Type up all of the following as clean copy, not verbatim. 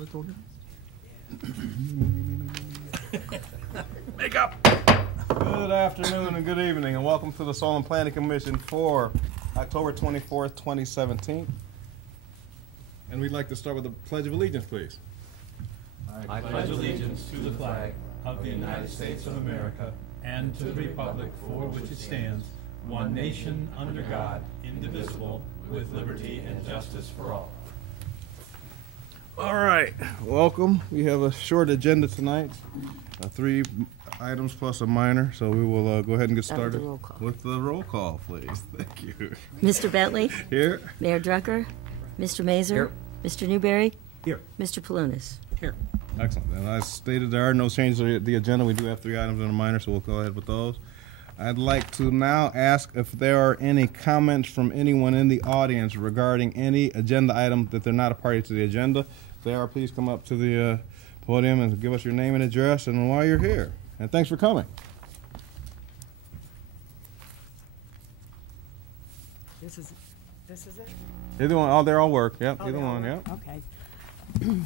what I told you? Makeup! Good afternoon and good evening, and welcome to the Solon Planning Commission for October 24th, 2017. And we'd like to start with the Pledge of Allegiance, please. I pledge allegiance to the flag of the United States of America and to the republic for which it stands, one nation under God, indivisible, with liberty and justice for all. All right, welcome. We have a short agenda tonight, 3 items plus a minor, so we will go ahead and get started with the roll call, please. Thank you. Mr. Bentley? Here. Mayor Drucker? Mr. Mazur? Here. Mr. Newberry? Here. Mr. Palunas? Here. Excellent. And as stated, there are no changes to the agenda. We do have 3 items and a minor, so we'll go ahead with those. I'd like to now ask if there are any comments from anyone in the audience regarding any agenda item that they're not a party to the agenda. If they are, please come up to the podium and give us your name and address and why you're here. And thanks for coming. This is it? Either one. Oh, they all work. Yep, Oh, either they all one. work? Yep. Okay.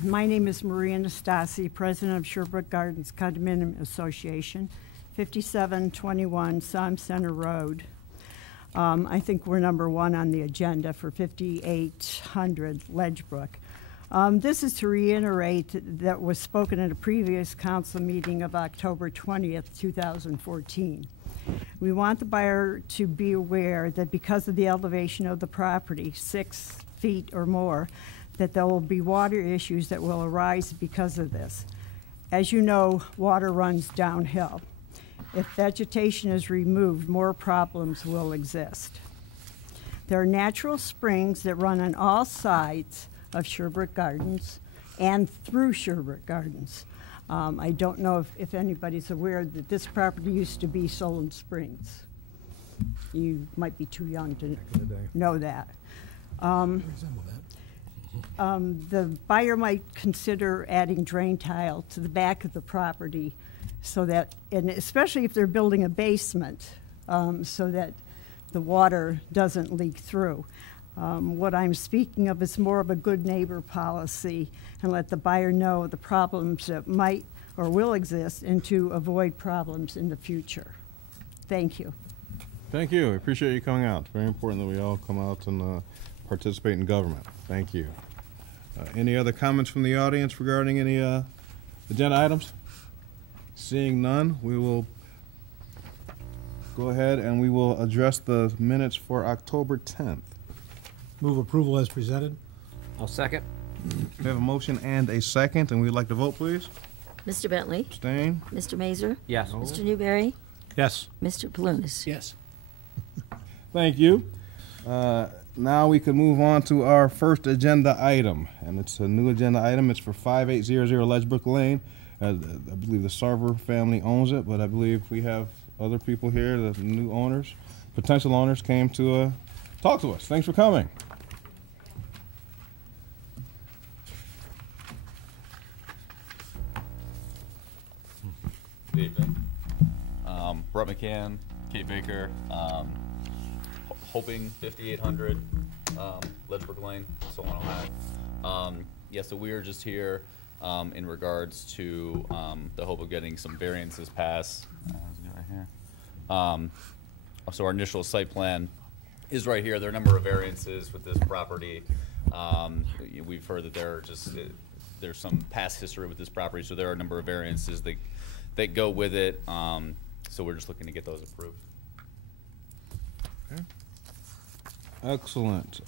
My name is Maria Nastasi, President of Sherbrooke Gardens Condominium Association, 5721 Som Center Road. I think we're number 1 on the agenda for 5800 Ledgebrook. This is to reiterate that was spoken at a previous council meeting of October 20th, 2014. We want the buyer to be aware that because of the elevation of the property, 6 feet or more, that there will be water issues that will arise because of this. As you know, water runs downhill. If vegetation is removed, more problems will exist. There are natural springs that run on all sides of Sherbrooke Gardens and through Sherbrooke Gardens. I don't know if anybody's aware that this property used to be Solon Springs. You might be too young to know that. The buyer might consider adding drain tile to the back of the property so that, and especially if they're building a basement, so that the water doesn't leak through. What I'm speaking of is more of a good neighbor policy and let the buyer know the problems that might or will exist and to avoid problems in the future. Thank you. Thank you. I appreciate you coming out. It's very important that we all come out and participate in government. Thank you. Any other comments from the audience regarding any agenda items? Seeing none, we will go ahead and we will address the minutes for October 10th. Move approval as presented. I'll second. We have a motion and a second, and we'd like to vote, please. Mr. Bentley? Abstain? Mr. Mazur? Yes. Mr. Newberry? Yes. Mr. Palunas? Yes. Thank you. Now we can move on to our first agenda item, and it's a new agenda item. It's for 5800 Ledgebrook Lane. I believe the Sarver family owns it, but I believe we have other people here, the new owners, potential owners, came to talk to us. Thanks for coming. Good evening. Brett McCann, Kate Baker, hoping 5800 Ledgebrook Lane, Solon, Ohio. Yeah, so we are just here in regards to the hope of getting some variances passed. Right here. So our initial site plan is right here. There are a number of variances with this property. We've heard that there's some past history with this property, so there are a number of variances that go with it. So we're just looking to get those approved. Okay. Excellent.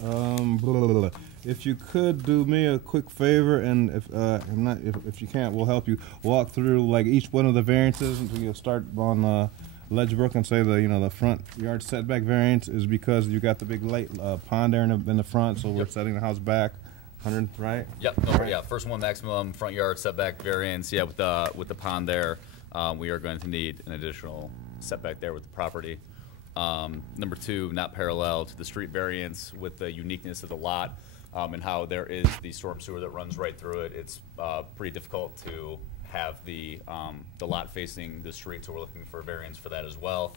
If you could do me a quick favor, and if you can't, we'll help you walk through like each one of the variances. Until you'll start on Ledgebrook and say the front yard setback variance is because you got the big lake pond there in the front, so we're setting the house back 100, right? Yep. No, right. Yeah. First one, maximum front yard setback variance. Yeah, with the pond there, we are going to need an additional setback there with the property. Number 2, not parallel to the street variance with the uniqueness of the lot and how there is the storm sewer that runs right through it. It's pretty difficult to have the lot facing the street, so we're looking for a variance for that as well.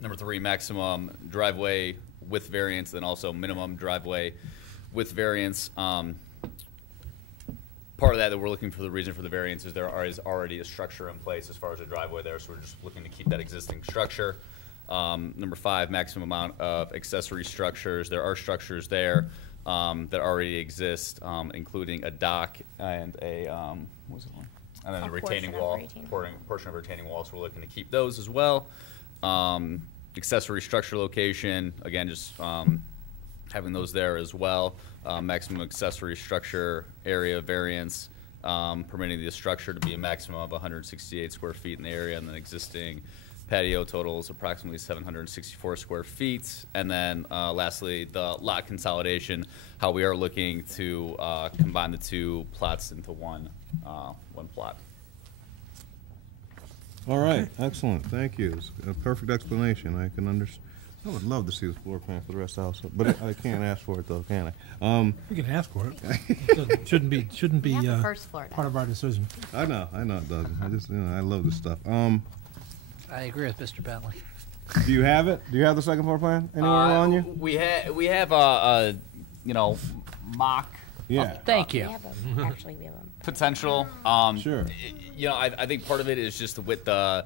Number 3, maximum driveway with variance, then also minimum driveway with variance. part of that we're looking for the reason for the variance is there is already a structure in place as far as a driveway there, so we're just looking to keep that existing structure. Number 5, maximum amount of accessory structures. There are structures there that already exist, including a dock and a what was it one? And then a retaining wall, portion of a retaining wall. So we're looking to keep those as well. Accessory structure location, again, just having those there as well. Maximum accessory structure area variance, permitting the structure to be a maximum of 168 square feet in the area, and then existing patio totals approximately 764 square feet. And then lastly, the lot consolidation, how we are looking to combine the 2 plots into one plot. All right, excellent, thank you. It's a perfect explanation. I can understand. I would love to see the floor plan for the rest of the house, but I can't ask for it though, can I? You can ask for it. Shouldn't be Not the first floor. part of our decision. I know it doesn't. I just, I love this stuff. I agree with Mr. Bentley. Do you have it? Do you have the second floor plan anywhere on you? We have a mock Yeah. Thank you. We have them. Actually, we have them. potential. Sure. I think part of it is just with the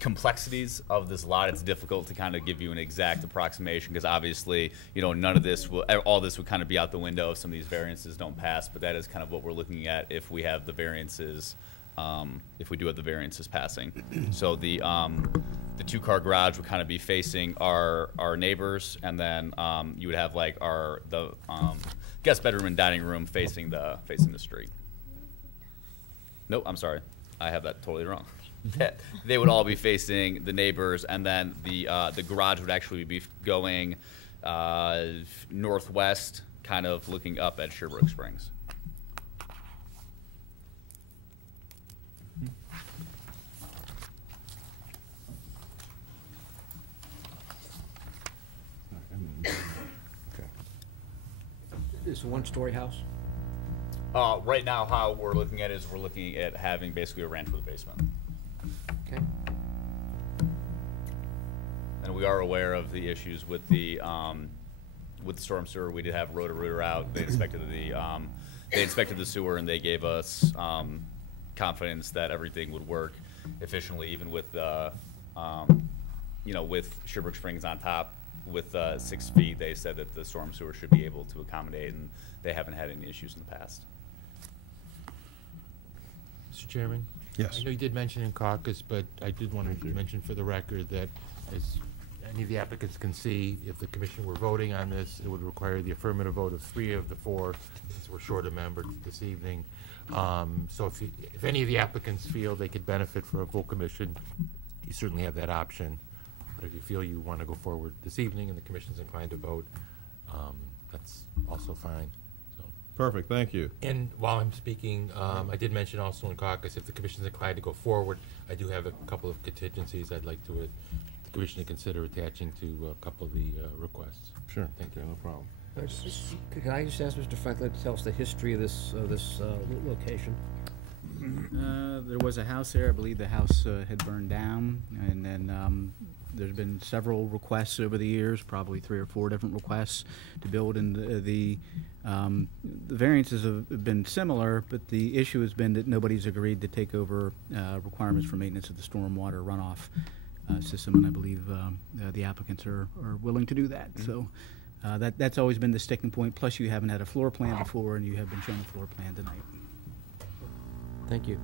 complexities of this lot. It's difficult to kind of give you an exact approximation because obviously, none of this all this would kind of be out the window if some of these variances don't pass. But that is kind of what we're looking at if we have the variances. If we do have the variances passing. So the 2-car garage would kind of be facing our neighbors, and then you would have like the guest bedroom and dining room facing the street. Nope, I'm sorry, I have that totally wrong. They would all be facing the neighbors, and then the garage would actually be going northwest, kind of looking up at Sherbrooke Springs. It's a one-story house? Right now, how we're looking at it is we're looking at having basically a ranch with a basement. Okay. And we are aware of the issues with the storm sewer. We did have Roto-Rooter out. They inspected the sewer, and they gave us confidence that everything would work efficiently, even with with Sherbrooke Springs on top. With 6 feet, they said that the storm sewer should be able to accommodate, and they haven't had any issues in the past. Mr. Chairman? Yes. I know you did mention in caucus, but I did want to mention for the record that as any of the applicants can see, if the commission were voting on this, it would require the affirmative vote of 3 of the 4, since we're short a member this evening. So if any of the applicants feel they could benefit from a full commission, you certainly have that option. But if you feel you want to go forward this evening and the commission's inclined to vote, that's also fine. So. Perfect, thank you. And while I'm speaking, I did mention also in caucus, if the commission's inclined to go forward, I do have a couple of contingencies I'd like the commission to consider attaching to a couple of the requests. Sure. Thank you. No problem. Can I just ask Mr. Franklin to tell us the history of this location? There was a house there. I believe the house had burned down, and then there's been several requests over the years, probably 3 or 4 different requests to build, and the variances have been similar, but the issue has been that nobody's agreed to take over requirements for maintenance of the stormwater runoff system, and I believe the applicants are willing to do that. So that's always been the sticking point. Plus, you haven't had a floor plan before, and you have been shown a floor plan tonight. Thank you.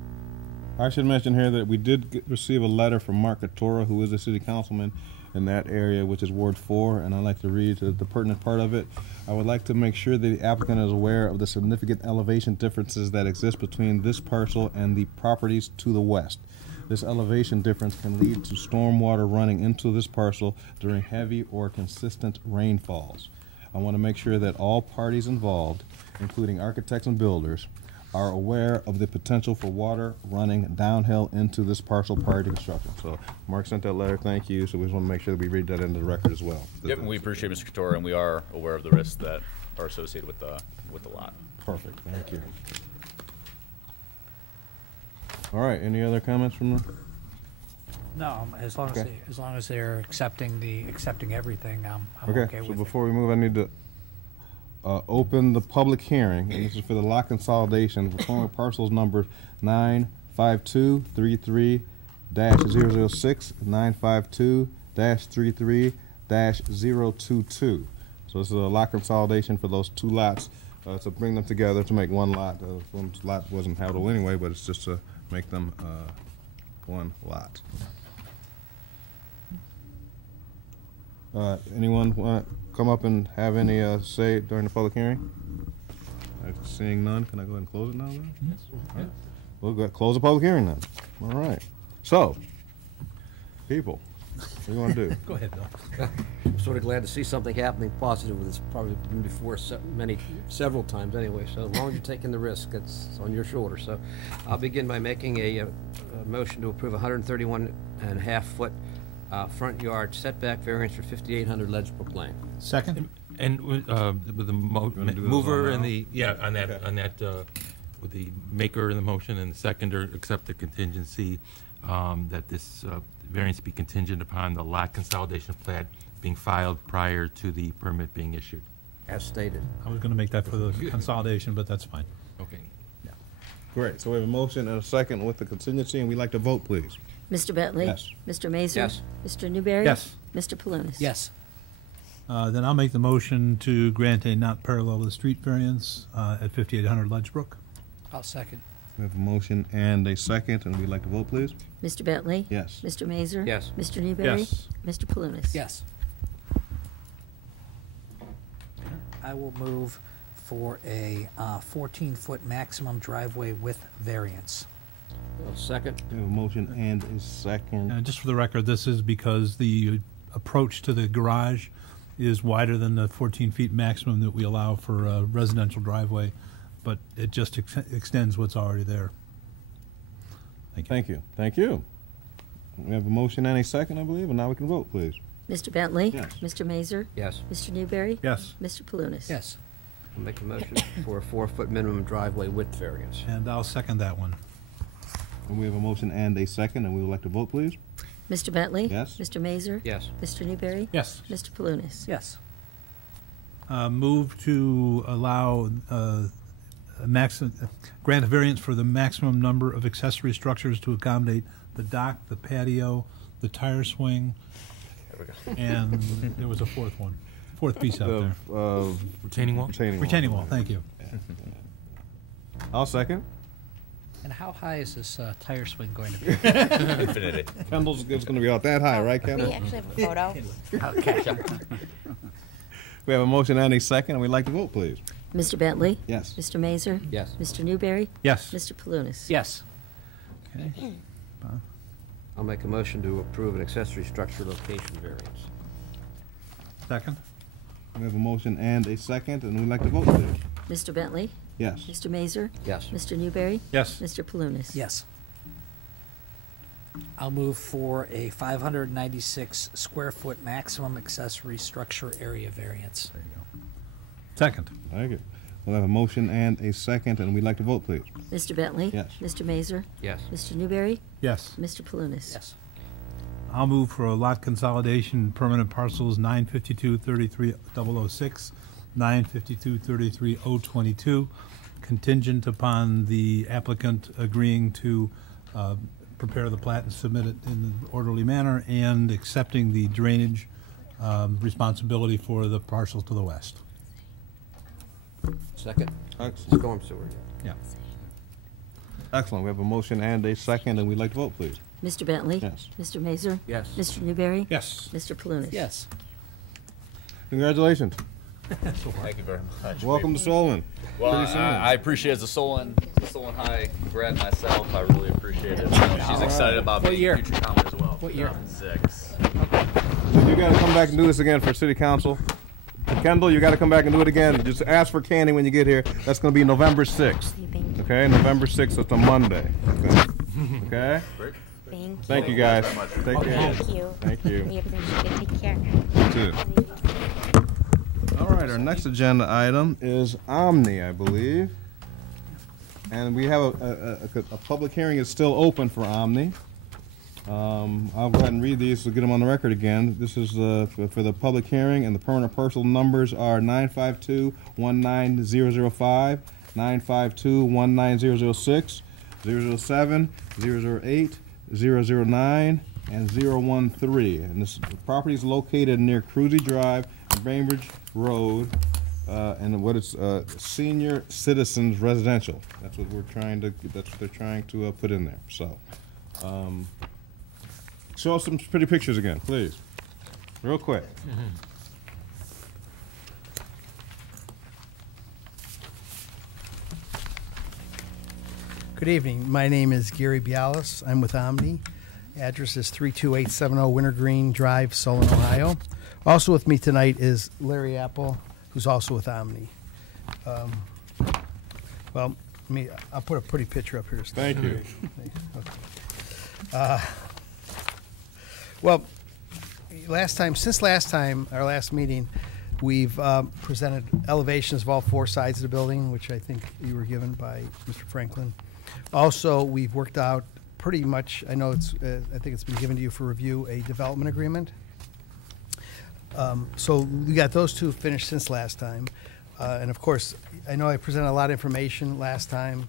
I should mention here that we did receive a letter from Mark Katora, who is a city councilman in that area, which is Ward 4, and I'd like to read the pertinent part of it. I would like to make sure that the applicant is aware of the significant elevation differences that exist between this parcel and the properties to the west. This elevation difference can lead to stormwater running into this parcel during heavy or consistent rainfalls. I want to make sure that all parties involved, including architects and builders, are aware of the potential for water running downhill into this parcel prior to construction. So Mark sent that letter, thank you. So we just want to make sure that we read that into the record as well. Yep, we appreciate Mr. Couture, and we are aware of the risks that are associated with the lot. Perfect, thank you. All right, any other comments from the? No, as long as they're accepting everything, I'm okay So with it. before we move, I need to open the public hearing, and this is for the lot consolidation for former parcels numbers 95233-006, 952-33-022. So this is a lot consolidation for those two lots, to bring them together to make one lot. One lot wasn't habitable anyway, but it's just to make them one lot. Anyone want to come up and have any say during the public hearing? Seeing none, can I go ahead and close it now? Then? Yes. All right. We'll go close the public hearing then. All right. So, people, what do you want to do? Go ahead, Bill. I'm sort of glad to see something happening positive with this. Probably been before several times anyway. So as long as you're taking the risk, it's on your shoulders. So I'll begin by making a motion to approve 131.5 foot front yard setback variance for 5800 Ledgebrook Lane. Second? And with the wanna do those mover on and now? the, yeah, on that, with the maker in the motion and the seconder accept the contingency, that this variance be contingent upon the lot consolidation plat being filed prior to the permit being issued. As stated. I was going to make that for the consolidation, but that's fine. Okay. Great. So we have a motion and a second with the contingency, and we'd like to vote, please. Mr. Bentley? Yes. Mr. Mazur? Yes. Mr. Newberry? Yes. Mr. Palunas? Yes. Then I'll make the motion to grant a not parallel to the street variance at 5800 Ledgebrook. I'll second. We have a motion and a second, and we'd like to vote, please. Mr. Bentley? Yes. Mr. Mazur? Yes. Mr. Newberry? Yes. Mr. Palunas? Yes. I will move for a 14-foot maximum driveway width variance. I'll second. We have a motion and a second. Just for the record, this is because the approach to the garage is wider than the 14 feet maximum that we allow for a residential driveway, but it just extends what's already there. Thank you. Thank you. Thank you. We have a motion and a second, I believe, and now we can vote, please. Mr. Bentley? Yes. Mr. Mazur? Yes. Mr. Newberry? Yes. Mr. Palunas? Yes. I'll make a motion for a 4-foot minimum driveway width variance. And I'll second that one. And we have a motion and a second, and we would like to vote, please. Mr. Bentley? Yes. Mr. Mazur? Yes. Mr. Newberry? Yes. Mr. Palunas? Yes. Move to allow grant a variance for the maximum number of accessory structures to accommodate the dock, the patio, the tire swing, and there was a fourth piece out there. Retaining wall? Retaining wall, thank you. I'll second. And how high is this tire swing going to be? Infinity. Kendall's going to be out that high, right, We Kendall? actually have a photo. Okay. We have a motion and a second, and we'd like to vote, please. Mr. Bentley? Yes. Mr. Mazur? Yes. Mr. Newberry? Yes. Mr. Palunas? Yes. Okay. I'll make a motion to approve an accessory structure location variance. Second? We have a motion and a second, and we'd like to vote, please. Mr. Bentley? Yes. Mr. Mazur? Yes. Mr. Newberry? Yes. Mr. Palunas? Yes. I'll move for a 596 square foot maximum accessory structure area variance. There you go. Second? Thank you. We'll have a motion and a second, and we'd like to vote, please. Mr. Bentley? Yes. Mr. Mazur? Yes. Mr. Newberry? Yes. Mr. Palunas? Yes. I'll move for a lot consolidation, permanent parcels 952-33-006, 952-33-022, contingent upon the applicant agreeing to prepare the plat and submit it in an orderly manner, and accepting the drainage responsibility for the parcels to the west. Second. Excellent. Storm sewer. Yeah. Excellent. We have a motion and a second, and we'd like to vote, please. Mr. Bentley? Yes. Mr. Mazur? Yes. Mr. Newberry? Yes. Mr. Palunas? Yes. Congratulations. Thank you very much. Welcome to Solon. Well, Pretty soon. I appreciate it. It's a Solon High grad myself. I really appreciate it. She's excited about What being year? a future comment as well. What year? 2006. You got to come back and do this again for City Council. Kendall, you got to come back and do it again. Just ask for Candy when you get here. That's going to be November 6th. Thank you. Okay, November 6th. It's a Monday. Okay. Okay? Great. Thank you. Thank you, guys. Thank you Take very much. care. Thank you. Thank you. We appreciate it. Take care. You too. All right, our next agenda item is Omni, I believe. And we have a public hearing is still open for Omni. I'll go ahead and read these to get them on the record again. This is for the public hearing, and the permanent parcel numbers are 952-19005, 952-19006, 007, 008, 009, and 013. And this property is located near Cruzy Drive and Bainbridge Road, and what it's senior citizens residential. That's what we're trying to. That's what they're trying to put in there. So, show us some pretty pictures again, please, real quick. Good evening. My name is Gary Bialis. I'm with Omni. Address is 32870 Wintergreen Drive, Solon, Ohio. Also with me tonight is Larry Apple, who's also with Omni. Well, I'll put a pretty picture up here to start. Thank you. Okay. Well, since last time, our last meeting, we've presented elevations of all four sides of the building, which I think you were given by Mr. Franklin. Also, we've worked out pretty much, I know it's, I think it's been given to you for review, a development agreement. So we got those two finished since last time. And of course, I know I presented a lot of information last time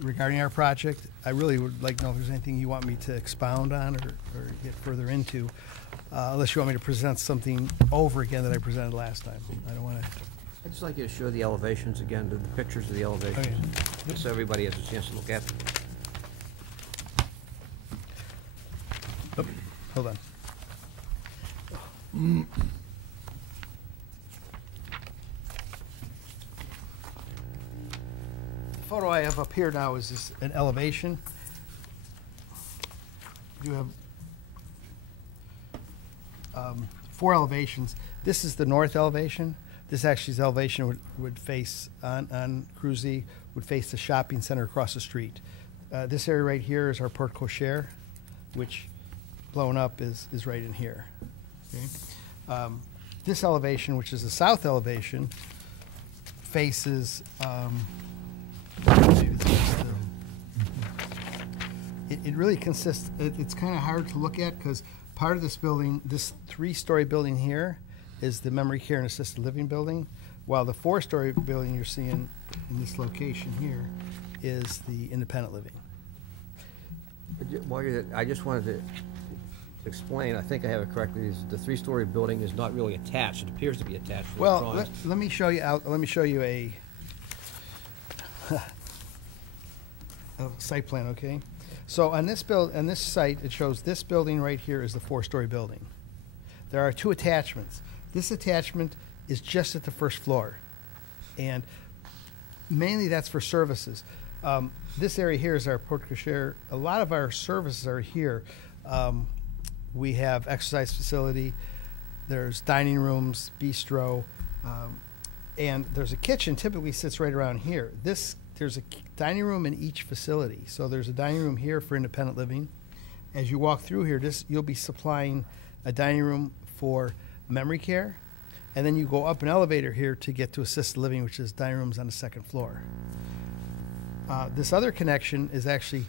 regarding our project. I really would like to know if there's anything you want me to expound on or get further into, unless you want me to present something over again that I presented last time. I don't want to. I'd just like you to show the elevations again, the pictures of the elevations, just so everybody has a chance to look at them. Oh, hold on. The photo I have up here now is just an elevation. You have four elevations. This is the north elevation. This actually is elevation would face on Cruzy, would face the shopping center across the street. This area right here is our porte cochere, which blown up is right in here. Okay. This elevation, which is the south elevation, faces, it really consists, it's kind of hard to look at because part of this building, this 3-story building here, is the memory care and assisted living building, while the 4-story building you're seeing in this location here is the independent living. While you're there, I just wanted to explain, I think I have it correctly, is the 3-story building is not really attached. It appears to be attached. Well, let me show you out. Let me show you a site plan, okay? So on this site, it shows this building right here is the 4-story building. There are 2 attachments. This attachment is just at the first floor, and mainly that's for services. This area here is our porte cochere. A lot of our services are here. We have exercise facility, there's dining rooms, bistro, and there's a kitchen typically sits right around here. There's a dining room in each facility. So there's a dining room here for independent living. As you walk through here, you'll be supplying a dining room for memory care, and then you go up an elevator here to get to assisted living, which is dining rooms on the 2nd floor. This other connection is actually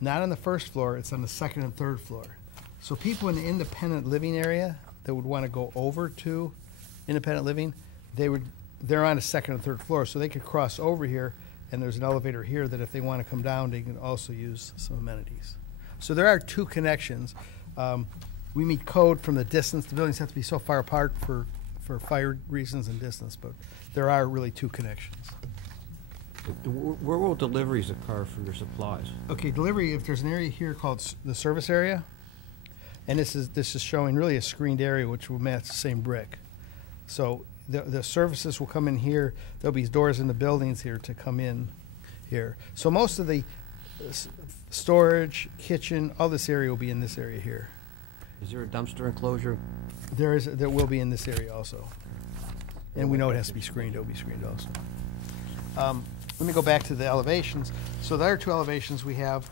not on the 1st floor, it's on the 2nd and 3rd floor. So people in the independent living area that would want to go over to independent living, they're on the 2nd and 3rd floor, so they could cross over here, and there's an elevator here that if they want to come down, they can also use some amenities. So there are 2 connections. We meet code from the distance. The buildings have to be so far apart for fire reasons and distance, but there are really 2 connections. Where will deliveries occur for your supplies? Okay, delivery, if there's an area here called the service area, and this is showing really a screened area which will match the same brick. So the services will come in here. There'll be doors in the buildings here to come in here. So most of the storage, kitchen, all this area will be in this area here. Is there a dumpster enclosure? There will be in this area also. And we know it has to be screened. It'll be screened also. Let me go back to the elevations. So the other 2 elevations we have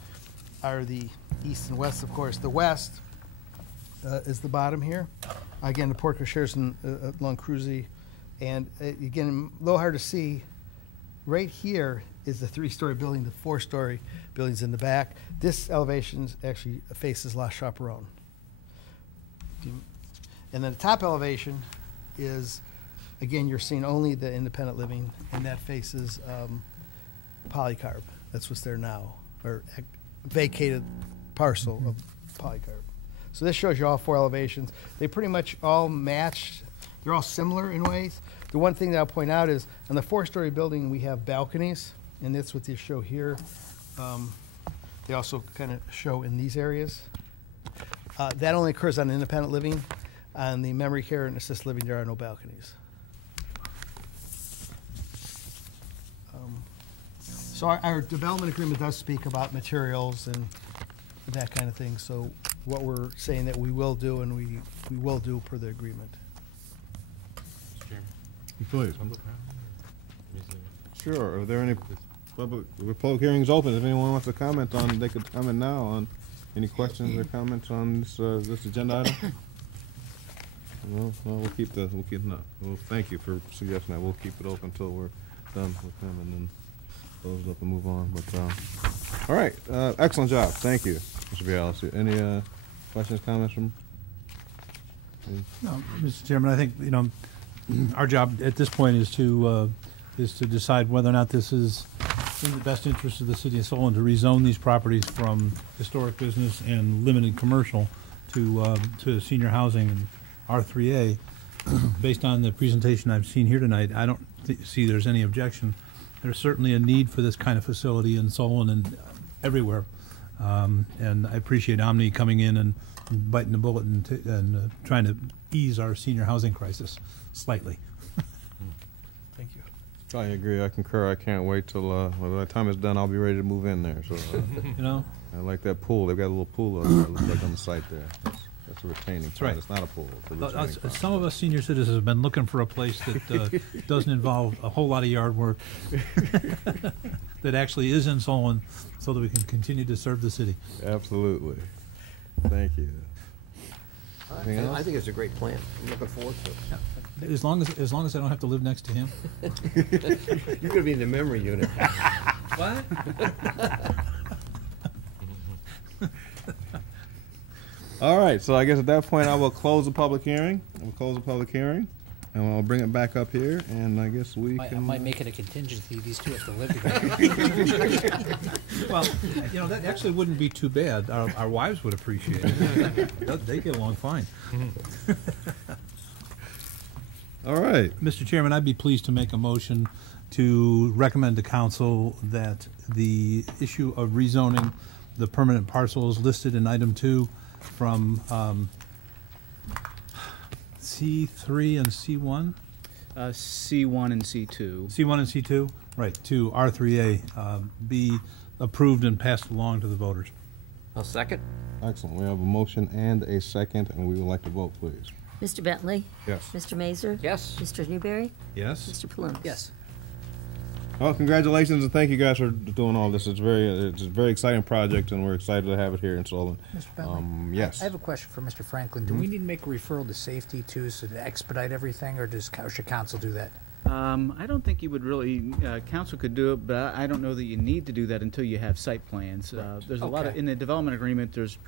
are the east and west, of course. The west is the bottom here. Again, the porte cochere is along Cruzy. And again, a little hard to see. Right here is the 3-story building. The 4-story building's in the back. This elevation actually faces La Chaperon. And then the top elevation is, again, you're seeing only the independent living, and that faces Polycarb. That's what's there now, or vacated parcel of Polycarb. So this shows you all 4 elevations. They pretty much all match. They're all similar in ways. The one thing that I'll point out is on the 4-story building, we have balconies, and that's what they show here. They also kind of show in these areas. That only occurs on independent living. On the memory care and assisted living, there are no balconies. So our development agreement does speak about materials and that kind of thing. So what we're saying that we will do, and we will do per the agreement. Mr. Chairman? Please. Public comment? Sure. Are there any public hearings open? If anyone wants to comment on, they could comment now on any questions or comments on this agenda item. Well, we'll keep no. Well, thank you for suggesting that. We'll keep it open until we're done with them, and then close it up and move on. But all right, excellent job. Thank you, Mr. Bialis. Any questions, comments from? No, Mr. Chairman, I think, our job at this point is to decide whether or not this is in the best interest of the city of Solon to rezone these properties from historic business and limited commercial to senior housing and R3A. Based on the presentation I've seen here tonight, I don't see there's any objection. There's certainly a need for this kind of facility in Solon and everywhere. And I appreciate Omni coming in and biting the bullet and trying to ease our senior housing crisis slightly. Thank you. I agree. I concur. I can't wait till by the time it's done, I'll be ready to move in there. So I like that pool. They've got a little pool it looks like on the site there. That's a retaining. That's right. It's not a pool. It's a retaining pond. Some of us senior citizens have been looking for a place that doesn't involve a whole lot of yard work, that actually is in Solon, so that we can continue to serve the city. Absolutely. Thank you. Anything else? I think it's a great plan. I'm looking forward to it. As long as I don't have to live next to him. You're going to be in the memory unit. What? All right, so I guess at that point I will close the public hearing. And I'll bring it back up here, and I guess we I can. might make it a contingency. These two have to live together. Well, that actually wouldn't be too bad. Our wives would appreciate it. They get along fine. All right. Mr. Chairman, I'd be pleased to make a motion to recommend to council that the issue of rezoning the permanent parcels listed in item 2 from C3 and C1? C1 and C2. C1 and C2, right, to R3A, be approved and passed along to the voters. I'll second. Excellent. We have a motion and a second, and we would like to vote, please. Mr. Bentley? Yes. Mr. Mazur? Yes. Mr. Newberry? Yes. Mr. Palunas? Yes. Well, congratulations and thank you guys for doing all this. It's a very exciting project, and we're excited to have it here in Solon. Mr. Bentley? Yes. I have a question for Mr. Franklin. Do we need to make a referral to safety too, so to expedite everything, or should council do that? I don't think you would really, council could do it, but I don't know that you need to do that until you have site plans. There's a lot of, Okay. in the development agreement, there's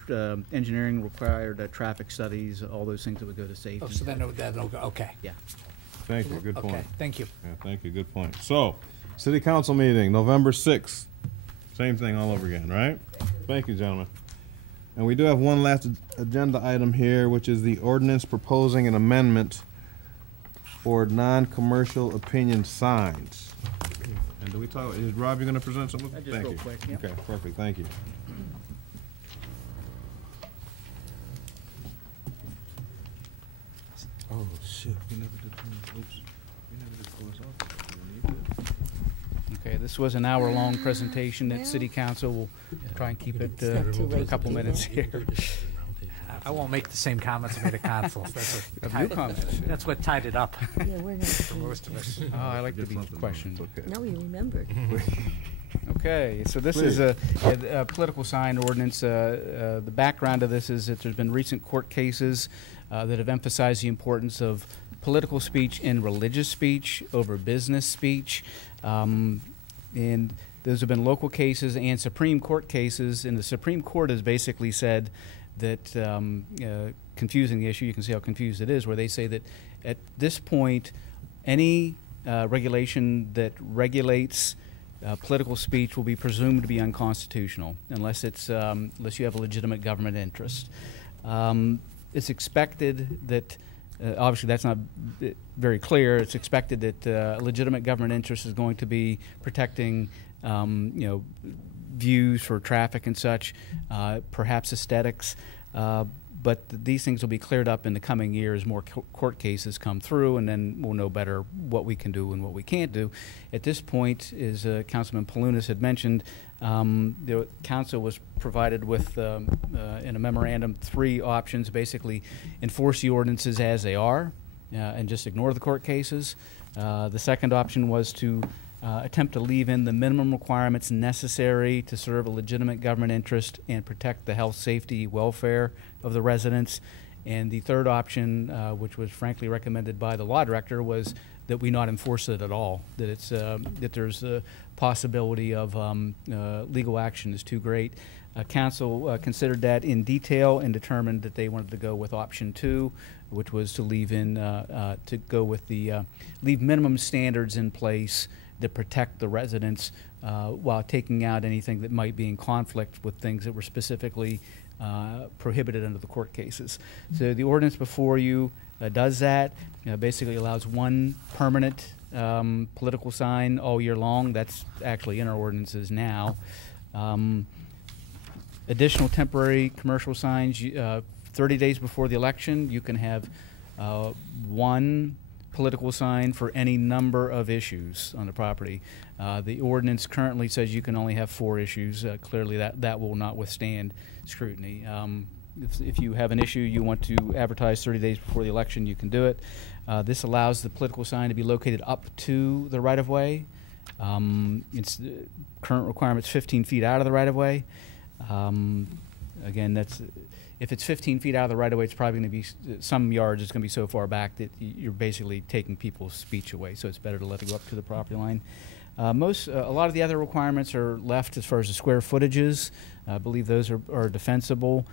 engineering required, traffic studies, all those things that would go to safety. Oh, so then that'll go, okay. Yeah. Thank you. Good point. Okay, thank you. Yeah, thank you. Good point. So, City Council meeting, November 6th. Same thing all over again, right? Thank you, gentlemen. And we do have one last agenda item here, which is the ordinance proposing an amendment for non-commercial opinion signs. And do we talk, is Rob, you going to present something? Just Thank real you. quick, yep. Okay, perfect. Thank you. Oh, shit. We never did, oops. We never did close off. We need to. Okay, this was an hour-long presentation that City Council will try and keep it not too to a late couple to do minutes that. here. I won't make the same comments I made at council. New comments. That's what tied it up. Yeah, we're not. For most of us. Oh, I like to be questioned. Okay. No, you remembered. Okay, so this is a political sign ordinance. The background of this is that there's been recent court cases that have emphasized the importance of political speech and religious speech over business speech. And those have been local cases and Supreme Court cases, and the Supreme Court has basically said that, confusing the issue, you can see how confused it is, where they say that at this point, any regulation that regulates political speech will be presumed to be unconstitutional unless unless you have a legitimate government interest. It's expected that, obviously that's not very clear, it's expected that a legitimate government interest is going to be protecting views for traffic and such, perhaps aesthetics, but these things will be cleared up in the coming year as more court cases come through, and then we'll know better what we can do and what we can't do. At this point, as Councilman Palunas had mentioned, the council was provided with, in a memorandum, 3 options: basically enforce the ordinances as they are and just ignore the court cases. The second option was to attempt to leave in the minimum requirements necessary to serve a legitimate government interest and protect the health, safety, welfare of the residents. And the third option, which was frankly recommended by the law director, was that we not enforce it at all, that it's that there's a possibility of legal action is too great. Council considered that in detail and determined that they wanted to go with option 2, which was to leave in to go with the leave minimum standards in place that protect the residents while taking out anything that might be in conflict with things that were specifically prohibited under the court cases. So the ordinance before you does that. Basically allows one permanent political sign all year long. That's actually in our ordinances now. Additional temporary commercial signs, 30 days before the election, you can have one political sign for any number of issues on the property. The ordinance currently says you can only have 4 issues. Clearly that will not withstand scrutiny. If you have an issue you want to advertise 30 days before the election, you can do it. This allows the political sign to be located up to the right-of-way. Its current requirement's 15 feet out of the right-of-way. Again, that's if it's 15 feet out of the right-of-way, it's probably going to be some yards. It's going to be so far back that you're basically taking people's speech away. So it's better to let it go up to the property line. A lot of the other requirements are left as far as the square footages. I believe those are defensible.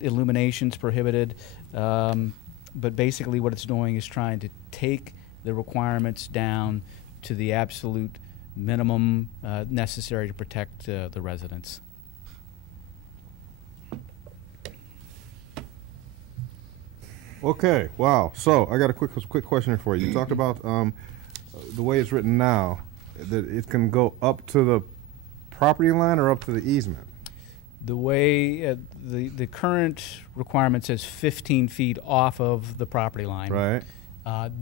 Illumination's prohibited. But basically what it's doing is trying to take the requirements down to the absolute minimum necessary to protect the residents. Okay, wow. So I got a quick question for you. You talked about the way it's written now, that it can go up to the property line or up to the easement. The way the current requirement says 15 feet off of the property line. Right.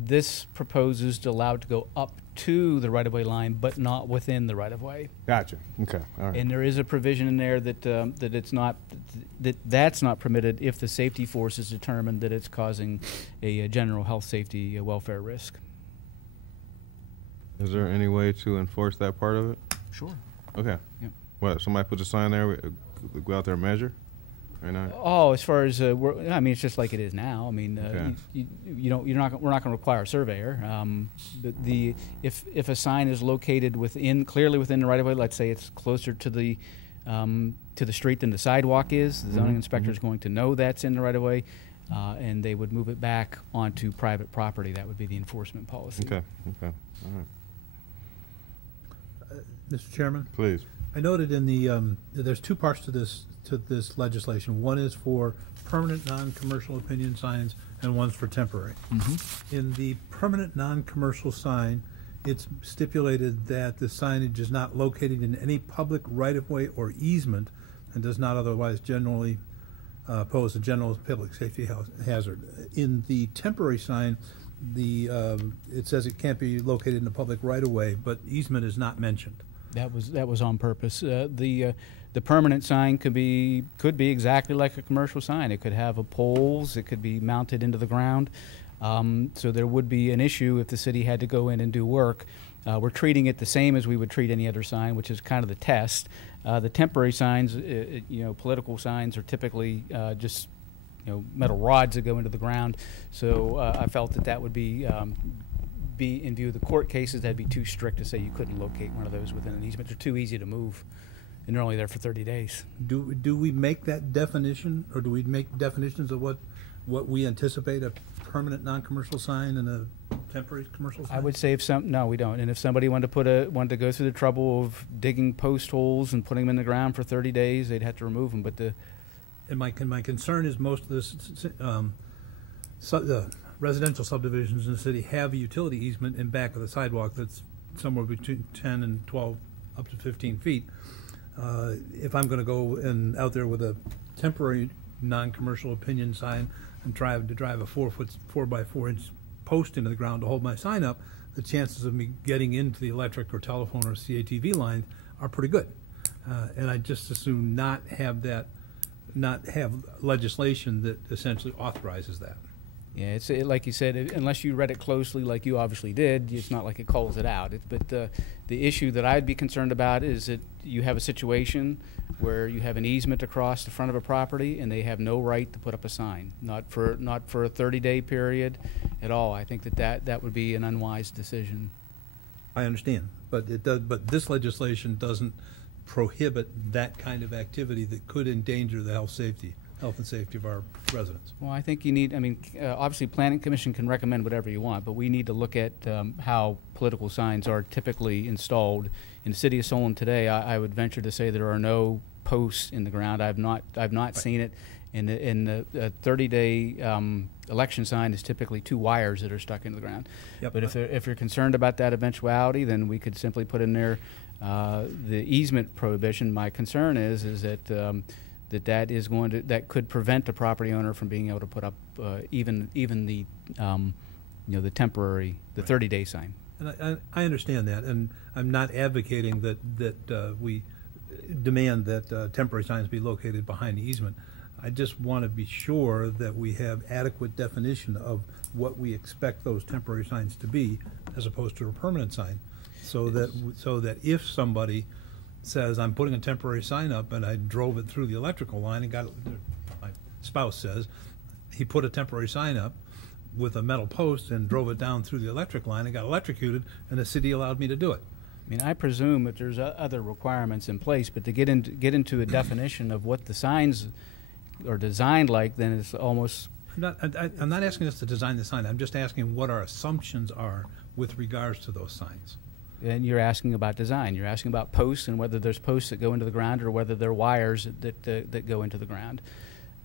This proposes to allow it to go up to the right-of-way line, but not within the right-of-way. Gotcha. Okay. All right. And there is a provision in there that that it's not that's not permitted if the safety force is determined that it's causing a general health, safety, welfare risk. Is there any way to enforce that part of it? Sure. Okay. Yeah. What? Somebody puts a sign there. Go out there and measure. Right now. Oh, as far as I mean, it's just like it is now. I mean, Okay. we're not going to require a surveyor. If a sign is located clearly within the right of way, let's say it's closer to the street than the sidewalk is, the zoning inspector is going to know that's in the right of way, and they would move it back onto private property. That would be the enforcement policy. Okay. Okay. All right. Mr. Chairman? Please. I noted in the, there's 2 parts to this legislation. One is for permanent non-commercial opinion signs and one's for temporary. In the permanent non-commercial sign, it's stipulated that the signage is not located in any public right-of-way or easement and does not otherwise generally pose a general public safety hazard. In the temporary sign, it says it can't be located in a public right-of-way, but easement is not mentioned. That was on purpose. The permanent sign could be exactly like a commercial sign. It could have poles. It could be mounted into the ground. So there would be an issue if the city had to go in and do work. We're treating it the same as we would treat any other sign, which is kind of the test. The temporary signs, political signs are typically just metal rods that go into the ground. So I felt that would be be, in view of the court cases, that'd be too strict to say you couldn't locate one of those within an easement. They're too easy to move, and they're only there for 30 days. Do we make that definition, or do we make definitions of what we anticipate a permanent non-commercial sign and a temporary commercial sign? I would say no, we don't. And if somebody wanted to go through the trouble of digging post holes and putting them in the ground for 30 days, they'd have to remove them. But and my concern is most of this residential subdivisions in the city have a utility easement in back of the sidewalk that's somewhere between 10 and 12, up to 15 feet. If I'm going to go out there with a temporary non-commercial opinion sign and try to drive a 4x4 inch post into the ground to hold my sign up, the chances of me getting into the electric or telephone or CATV line are pretty good. And I just assume not have legislation that essentially authorizes that. yeah, it's like you said, unless you read it closely, like you obviously did, it's not like it calls it out. But the issue that I'd be concerned about is that you have a situation where you have an easement across the front of a property and they have no right to put up a sign, not for a 30-day period at all. I think that would be an unwise decision. I understand, but it does. But this legislation doesn't prohibit that kind of activity that could endanger the health and safety of our residents. Well, I think you need, obviously Planning Commission can recommend whatever you want, but we need to look at how political signs are typically installed. In the city of Solon today, I would venture to say there are no posts in the ground. I've not seen it. In the 30-day election sign is typically 2 wires that are stuck into the ground. Yep. But if you're concerned about that eventuality, then we could simply put in there the easement prohibition. My concern is that that could prevent the property owner from being able to put up even the the temporary, the 30-day sign. And I understand that, and I'm not advocating that we demand that temporary signs be located behind the easement. I just want to be sure that we have adequate definition of what we expect those temporary signs to be, as opposed to a permanent sign, so that if somebody says, I'm putting a temporary sign up and I drove it through the electrical line and my spouse says he put a temporary sign up with a metal post and drove it down through the electric line and got electrocuted, and the city allowed me to do it. I presume that there's other requirements in place, but to get into a definition of what the signs are designed like, then it's almost... I'm not asking us to design the sign. I'm just asking what our assumptions are with regards to those signs. And you're asking about design. You're asking about posts and whether there's posts that go into the ground or whether they're wires that go into the ground.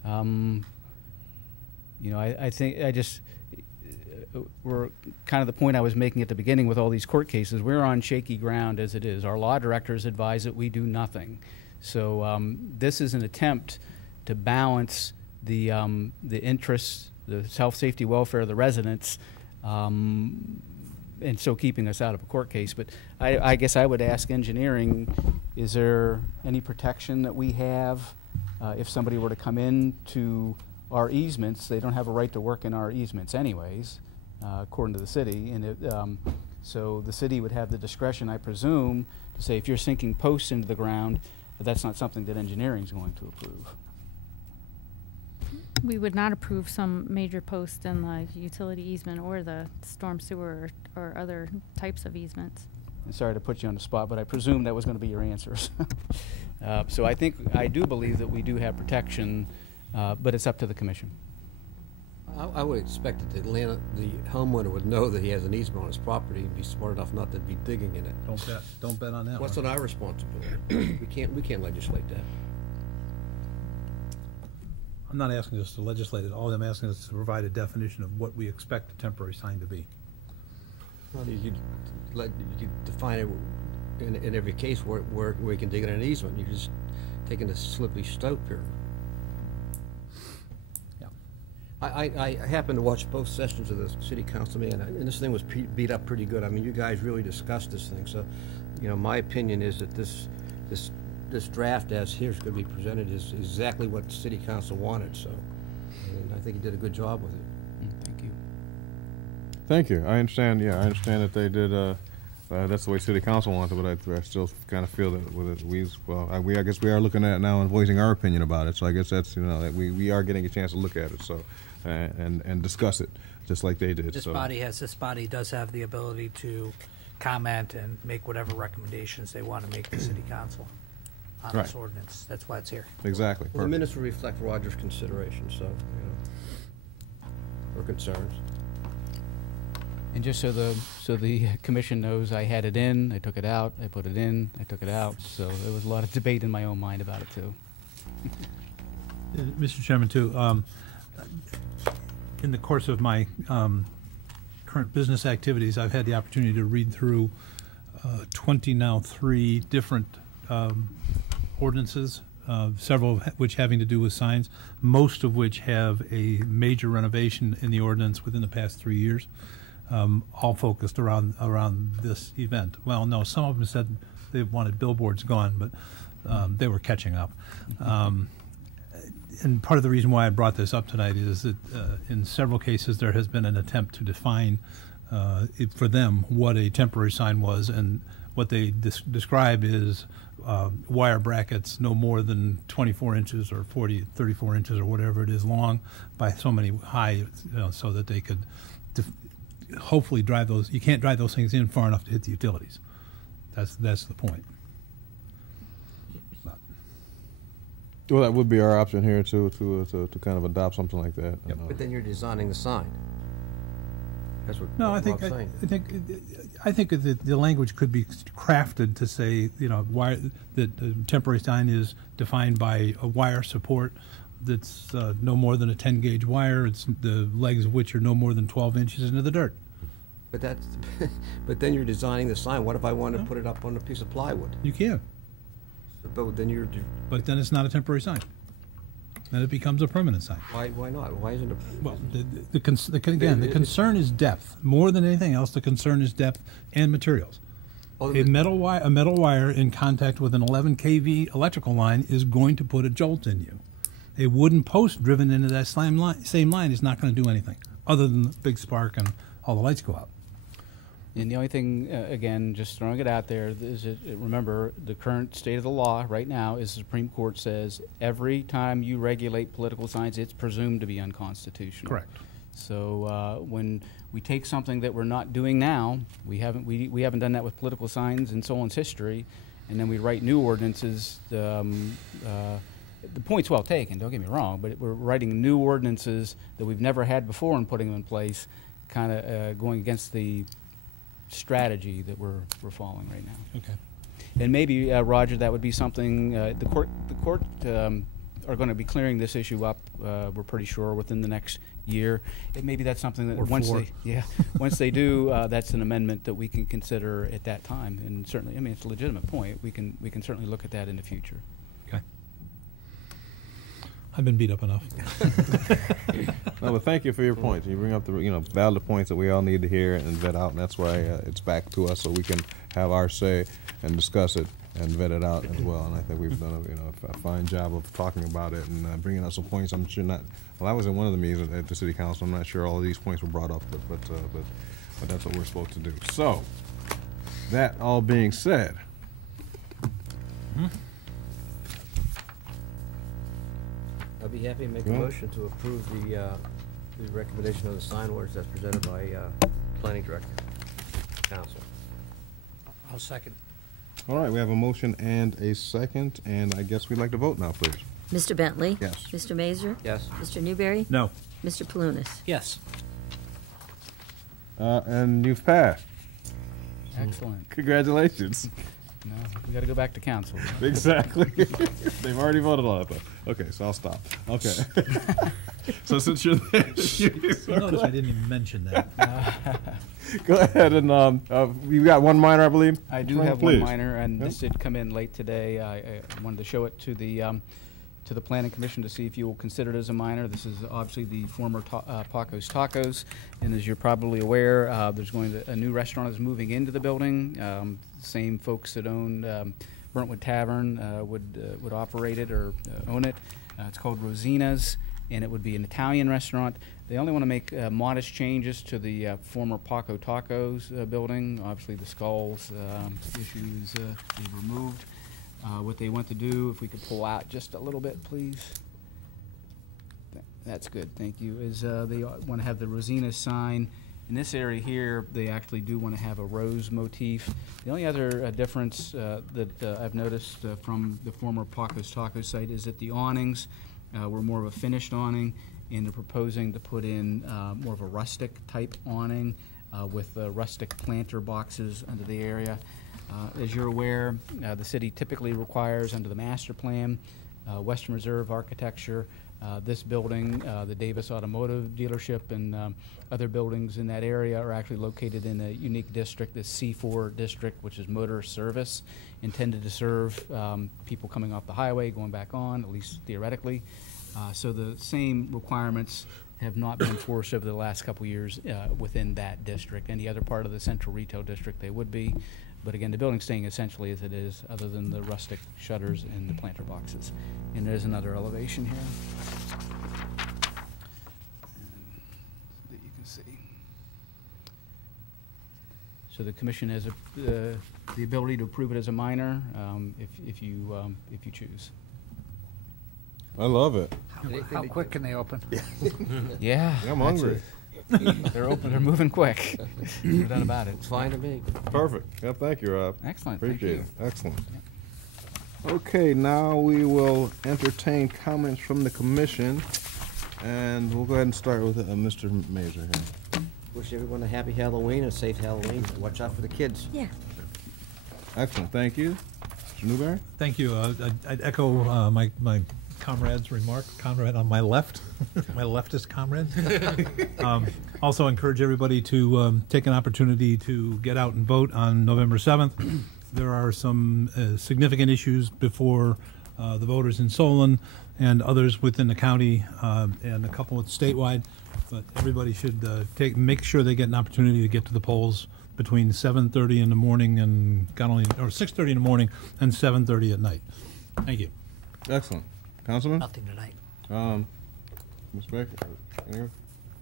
I think we're kind of the point I was making at the beginning with all these court cases. We're on shaky ground as it is. Our law directors advise that we do nothing. So this is an attempt to balance the interests, the health, safety, welfare of the residents, and so keeping us out of a court case. But I guess I would ask engineering, is there any protection that we have if somebody were to come into our easements? They don't have a right to work in our easements anyways, according to the city. And so the city would have the discretion, I presume, to say if you're sinking posts into the ground, that's not something that engineering is going to approve. We would not approve some major post in the utility easement or the storm sewer or other types of easements. I'm sorry to put you on the spot, but I presume that was going to be your answers. So I do believe that we do have protection, but it's up to the commission. I would expect that the homeowner would know that he has an easement on his property and be smart enough not to be digging in it. Don't bet on that. What's not our responsibility? we can't legislate that. I'm not asking us to legislate it. All I'm asking is to provide a definition of what we expect a temporary sign to be. Well, you could define it in every case where you can dig in an easement. You're just taking a slippery slope here. Yeah. I happened to watch both sessions of the city council meeting, and this thing was beat up pretty good. I mean, you guys really discussed this thing. So, my opinion is that this draft as here's going to be presented is exactly what the city council wanted. So, and I think he did a good job with it. Thank you. Thank you. I understand. Yeah, I understand that they did. That's the way city council wants it, but I still kind of feel that with it, I guess we are looking at it now and voicing our opinion about it. So I guess that's that we are getting a chance to look at it. So and discuss it, just like they did. This So- body does have the ability to comment and make whatever recommendations they want to make to city council on this Right. ordinance. That's why it's here. Exactly. Well, the minutes will reflect Roger's consideration, so, or concerns. And just so the commission knows, I had it in, I took it out, I put it in, I took it out. So there was a lot of debate in my own mind about it too. Mr. Chairman, too, in the course of my current business activities, I've had the opportunity to read through 23 different ordinances, several of which having to do with signs, most of which have a major renovation in the ordinance within the past 3 years, all focused around this event. Well, no, some of them said they wanted billboards gone, but they were catching up. And part of the reason why I brought this up tonight is that in several cases there has been an attempt to define for them what a temporary sign was, and what they describe is wire brackets no more than 24 inches or 34 inches or whatever it is long by so many high, so that they could hopefully drive those. You can't drive those things in far enough to hit the utilities. That's the point. Well, that would be our option here to kind of adopt something like that. But then you're designing the sign. That's what No, Bob's saying. I think that the language could be crafted to say, why that the temporary sign is defined by a wire support that's no more than a 10-gauge wire. It's the legs of which are no more than 12 inches into the dirt. But that's, but then you're designing the sign. What if I want to put it up on a piece of plywood? You can, But then you're, but then it's not a temporary sign. Then it becomes a permanent sign. why not? Why isn't it? Well, the concern is depth. More than anything else, the concern is depth and materials. Oh, A metal wire in contact with an 11 kV electrical line is going to put a jolt in you. A wooden post driven into that same line is not going to do anything other than the big spark and all the lights go out. And the only thing, again, just throwing it out there, is remember, the current state of the law right now is the Supreme Court says every time you regulate political signs, it's presumed to be unconstitutional. Correct. So when we take something that we're not doing now, we haven't done that with political signs in Solon's history, and then we write new ordinances. The point's well taken, don't get me wrong, but we're writing new ordinances that we've never had before and putting them in place, kind of going against the strategy that we're following right now. Okay. And maybe, Roger, that would be something, the court are going to be clearing this issue up, we're pretty sure, within the next year. Maybe that's something that once they do, that's an amendment that we can consider at that time. And certainly, I mean, it's a legitimate point. We can certainly look at that in the future. Okay. I've been beat up enough. No, but thank you for your points. You bring up the valid points that we all need to hear and vet out, and that's why it's back to us so we can have our say and discuss it and vet it out as well. And I think we've done a fine job of talking about it and bringing up some points. I'm sure not. Well, I was in one of the meetings at the city council. I'm not sure all of these points were brought up, but that's what we're supposed to do. So, that all being said. I'd be happy to make a motion to approve the recommendation of the sign orders that's presented by Planning Director, Council. I'll second. All right, we have a motion and a second, and I guess we'd like to vote now, please. Mr. Bentley? Yes. Mr. Mazur? Yes. Mr. Newberry? No. Mr. Palunas? Yes. And you've passed. Excellent. Congratulations. No, we got to go back to council. Exactly. They've already voted on it, though. Okay, so I'll stop. Okay. So since you're there, Notice I didn't even mention that. go ahead and you got one minor, I believe. I do have one minor, and this did come in late today. I wanted to show it to the Planning Commission to see if you will consider it as a minor. This is obviously the former Paco's Tacos, and as you're probably aware, there's a new restaurant is moving into the building. Same folks that own Burntwood Tavern would operate it or own it. It's called Rosina's, and it would be an Italian restaurant. They only want to make modest changes to the former Paco Tacos building. Obviously, the skulls issues be removed. What they want to do, if we could pull out just a little bit, please. That's good, thank you. Is they want to have the Rosina sign. In this area here, they actually do want to have a rose motif. The only other difference that I've noticed from the former Paco's Taco site is that the awnings were more of a finished awning, and they're proposing to put in more of a rustic type awning with rustic planter boxes under the area. As you're aware, the city typically requires under the master plan Western Reserve architecture. This building, the Davis Automotive dealership, and other buildings in that area are actually located in a unique district, the C4 district, which is motor service, intended to serve people coming off the highway, going back on, at least theoretically. So the same requirements have not been enforced over the last couple years within that district. Any other part of the central retail district, they would be. But again, the building's staying essentially as it is, other than the rustic shutters and the planter boxes. And there's another elevation here that you can see. So the commission has the ability to approve it as a minor if you choose. I love it. How quick can they open? Yeah, I'm hungry. They're open. They're moving quick. No doubt about it. It's fine to me. Perfect. Yeah, thank you, Rob. Excellent. Appreciate Thank you. it. Excellent. Okay, now we will entertain comments from the commission, and we'll go ahead and start with Mr. Mazur here. Wish everyone a happy Halloween, a safe Halloween. Watch out for the kids. Yeah. Excellent. Thank you. Mr. Newberry? Thank you. I'd echo my comrade's remark, comrade on my left, my leftist comrade. Also encourage everybody to take an opportunity to get out and vote on November 7th. There are some significant issues before the voters in Solon and others within the county and a couple statewide, but everybody should make sure they get an opportunity to get to the polls between 7:30 in the morning and 6:30 in the morning and 7:30 at night. Thank you. Excellent. Councilman? Nothing tonight. Ms. Beck,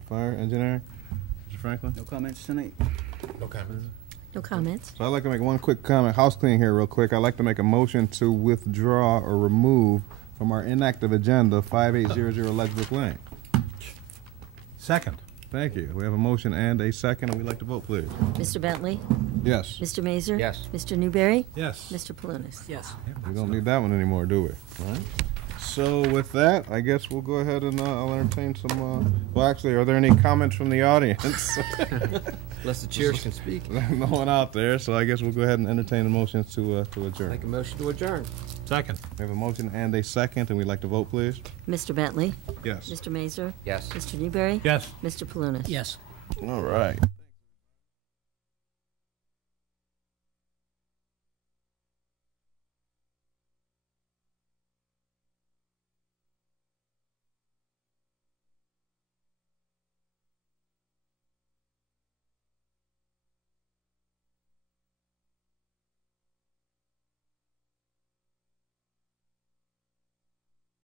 fire, engineering? Mr. Franklin? No comments tonight. No comments. No comments. So I'd like to make one quick comment, house cleaning here real quick. I'd like to make a motion to withdraw or remove from our inactive agenda 5800 Ledgebrook Lane. Second. Thank you. We have a motion and a second, and we'd like to vote, please. Mr. Bentley? Yes. Mr. Mazur? Yes. Mr. Newberry? Yes. Mr. Palunas? Yes. We don't need that one anymore, do we? All right. So with that, I guess we'll go ahead and I'll entertain some, well, actually, are there any comments from the audience? Unless the chairs can speak. No one out there, so I guess we'll go ahead and entertain the motions to adjourn. Make a motion to adjourn. Second. We have a motion and a second, and we'd like to vote, please. Mr. Bentley? Yes. Mr. Mazur? Yes. Mr. Newberry? Yes. Mr. Palunas? Yes. All right.